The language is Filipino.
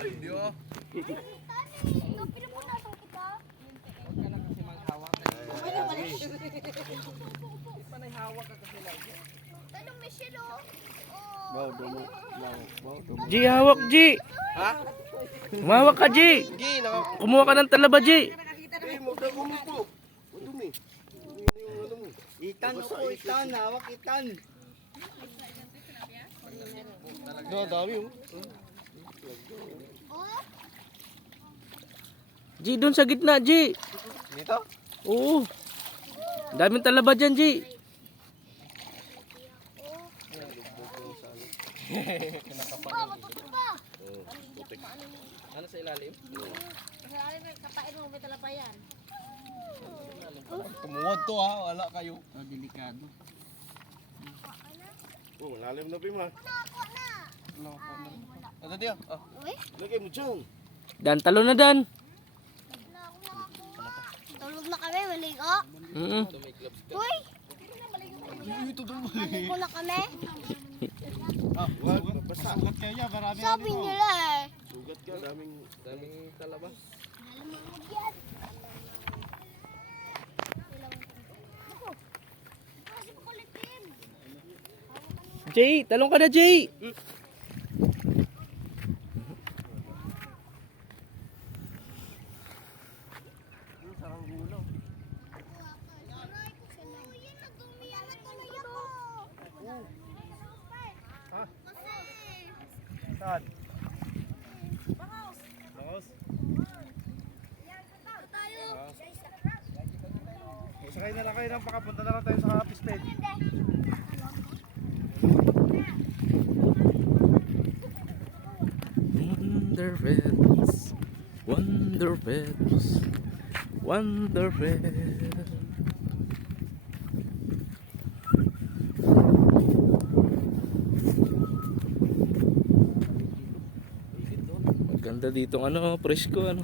Ay, di oh. Ito, pinupunasan kita. Huwag ka na kasi maghawak. Hindi pa naghawak ka kasi lagi. Tanong Michelle, oh. Wow, dumo. Wow, dumo. G, hawak G. Ha? Humawak ka G. Gi, Kumuha ka ng talaba G. Mo daw gumupo. Dumi. Itan ako, itan, hawak itan. No, dami oh. Oh, G, doon sa gitna G. dito? Oo. Daming talaba dyan G. pa, matutok pa. Ano sa ilalim? Kapain mo, may talabayan. Tumuwad to ha, wala kayo. Delikado. Oh, lalim na pima. Ako na. Ano diya? Ah, Uy, lagay mo dyan. Dan, talo na Dan. wala akong nakakuha. Tulog na kami, maligo. May gloves ka. Uy, Ito dun. maligo na kami. Ah, wag. Basta. Sugat kayo niya, marami. Sabi nila eh. Sugat ka, daming. Daming talabas. Kasi kukulitin. J, talong ka na J. Aray ko sa kuya, nagdumiyan na tuloy ako. Ha? Kasi, Saan? Bangos. Bangos? tayo. Sakay na lang kayo ng pakapunta na lang tayo sa office bed. Wonderfeds. Wonderfeds. Wonderfeds. Maganda dito ano, presko ano.